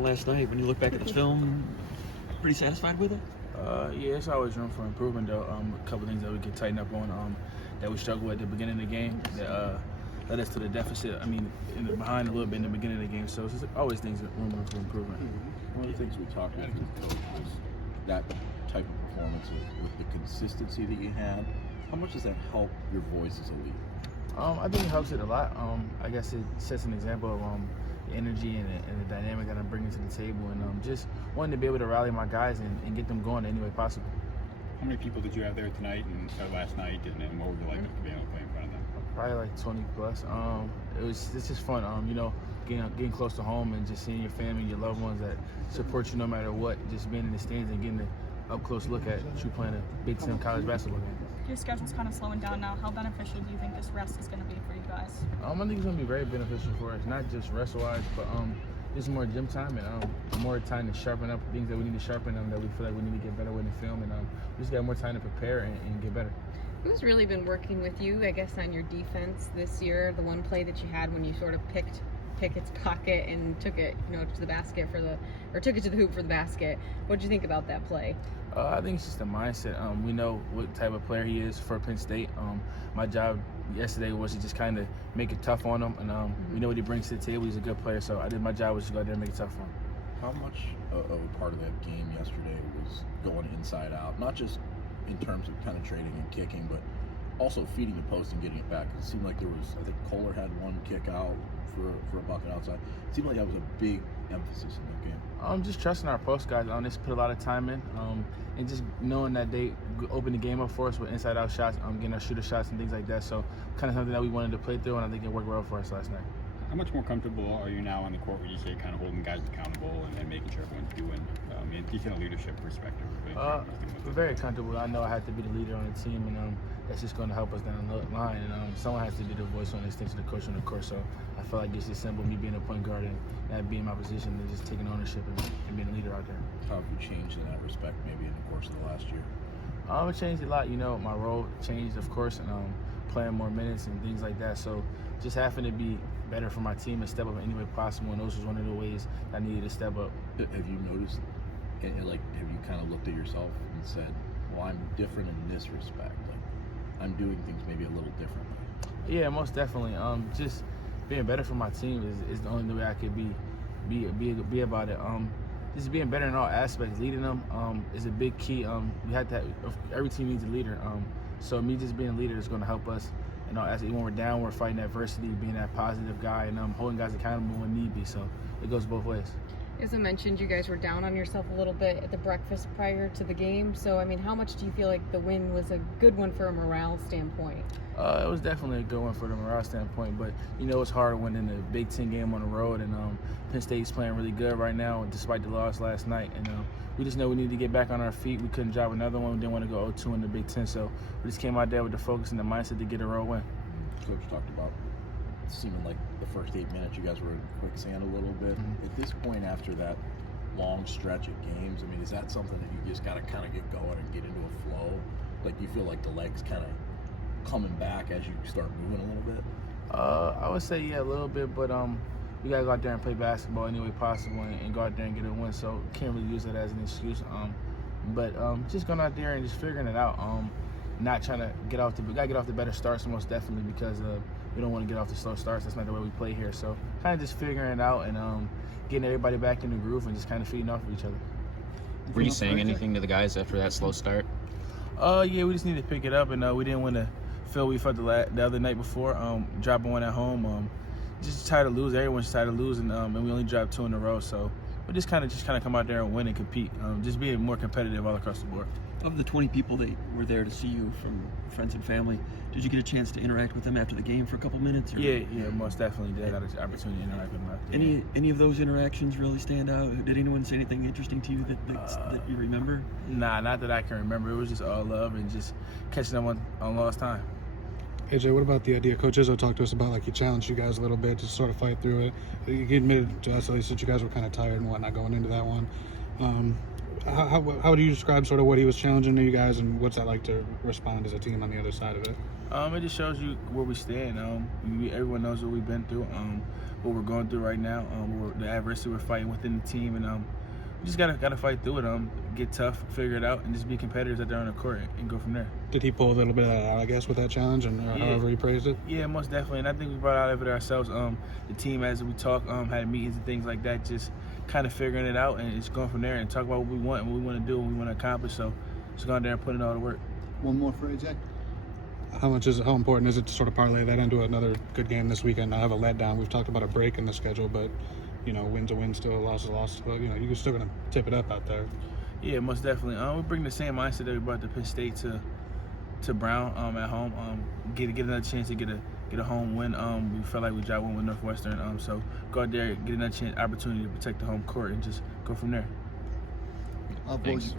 last night. When you look back at the film, pretty satisfied with it? Yeah, it's always room for improvement, though. A couple things that we could tighten up on that we struggled with at the beginning of the game that led us to the deficit. Behind a little bit in the beginning of the game. So it's always things that room for improvement. One of the things we talked about with the coach was that type of performance with the consistency that you had. How much does that help your voice as a leader? I think it helps it a lot. I guess it sets an example of the energy and the dynamic that I'm bringing to the table, and just wanting to be able to rally my guys and get them going any way possible. How many people did you have there tonight and last night, and what were you like being able to play in front of them? Probably like 20 plus. It's just fun. Getting close to home and just seeing your family, your loved ones that support you no matter what. Just being in the stands and getting an up close look at you playing a Big Ten college basketball game. Your schedule's kind of slowing down now. How beneficial do you think this rest is going to be for you guys? I think it's going to be very beneficial for us, not just rest-wise, but just more gym time and more time to sharpen up things that we need to sharpen that we feel like we need to get better with in the film, and we just got more time to prepare and get better. Who's really been working with you, I guess, on your defense this year? The one play that you had when you sort of picked Pickett's pocket and took it, to the basket took it to the hoop for the basket. What did you think about that play? I think it's just a mindset. We know what type of player he is for Penn State. My job yesterday was to just kind of make it tough on him, and we know what he brings to the table. He's a good player, so I did my job was to go out there and make it tough for him. How much of a part of that game yesterday was going inside out, not just in terms of penetrating and kicking, but also feeding the post and getting it back? It seemed like I think Kohler had one kick out for a bucket outside. It seemed like that was a big emphasis in that game. Just trusting our post guys. They put a lot of time in, and just knowing that they opened the game up for us with inside-out shots, getting our shooter shots and things like that. So kind of something that we wanted to play through, and I think it worked well for us last night. How much more comfortable are you now on the court where you say kind of holding guys accountable and making sure everyone's doing, from a leadership perspective? Very comfortable. I know I have to be the leader on the team, and that's just going to help us down the line. And someone has to be the voice when they stick to the coach on the court. So I feel like it's just simple, me being a point guard and that being my position and just taking ownership and being a leader out there. How have you changed in that respect maybe in the course of the last year? It changed a lot. My role changed, of course, and playing more minutes and things like that. So just having to be better for my team and step up in any way possible, and those was one of the ways I needed to step up. Have you noticed, have you kind of looked at yourself and said, well, I'm different in this respect? I'm doing things maybe a little differently. Yeah, most definitely. Just being better for my team is the only way I could be about it. Just being better in all aspects, leading them is a big key. You have to every team needs a leader. So me just being a leader is going to help us. When we're down, we're fighting adversity, being that positive guy, and holding guys accountable when need be. So it goes both ways. As I mentioned, you guys were down on yourself a little bit at the breakfast prior to the game. So, how much do you feel like the win was a good one for a morale standpoint? It was definitely a good one for the morale standpoint, but it's hard winning the Big Ten game on the road, and Penn State's playing really good right now despite the loss last night, and we just know we need to get back on our feet. We couldn't drop another one. We didn't want to go 0-2 in the Big Ten, so we just came out there with the focus and the mindset to get a road win. Coach talked about seeming like the first 8 minutes you guys were in quicksand a little bit. At this point, after that long stretch of games, is that something that you just got to kind of get going and get into a flow? Like, you feel like the legs kind of coming back as you start moving a little bit? I would say, yeah, a little bit, but we got to go out there and play basketball any way possible and go out there and get a win, so can't really use that as an excuse. But just going out there and just figuring it out. Not trying to get off the better starts, most definitely, because we don't want to get off the slow starts. That's not the way we play here. So kind of just figuring it out and getting everybody back in the groove and just kind of feeding off of each other. Were you saying anything to the guys after that slow start? Yeah, we just need to pick it up, and we didn't want to feel we felt the other night before, dropping one at home. Just tired of losing. Everyone's tired of losing, and we only dropped 2 in a row. So we just kind of come out there and win and compete. Just being more competitive all across the board. Of the 20 people that were there to see you from friends and family, did you get a chance to interact with them after the game for a couple minutes? Yeah, most definitely did. I got an opportunity to interact with them after the game. Any of those interactions really stand out? Did anyone say anything interesting to you that you remember? Nah, not that I can remember. It was just all love and just catching them on lost time. AJ, what about the idea? Coach Izzo talked to us about, he challenged you guys a little bit to sort of fight through it. He admitted to us at least that you guys were kind of tired and whatnot going into that one. How would you describe sort of what he was challenging to you guys, and what's that like to respond as a team on the other side of it? It just shows you where we stand. Everyone knows what we've been through. what we're going through right now. The adversity we're fighting within the team, and we just gotta fight through it. Get tough, figure it out, and just be competitors out there on the court and go from there. Did he pull a little bit of that out, I guess, with that challenge and however he praised it? Yeah, most definitely. And I think we brought out of it ourselves. The team, as we talk, had meetings and things like that, just kind of figuring it out and just going from there and talk about what we want and what we want to do and what we want to accomplish. So just go out there and put in all the work. One more for AJ. How important is it to sort of parlay that into another good game this weekend? I have a letdown. We've talked about a break in the schedule, but win's a win, still a loss is a loss. But you're still gonna tip it up out there. Yeah, most definitely. We bring the same mindset that we brought to Penn State to Brown at home. Get another chance to get a home win. We felt like we dropped one with Northwestern. So go out there, get another opportunity to protect the home court, and just go from there. Thanks.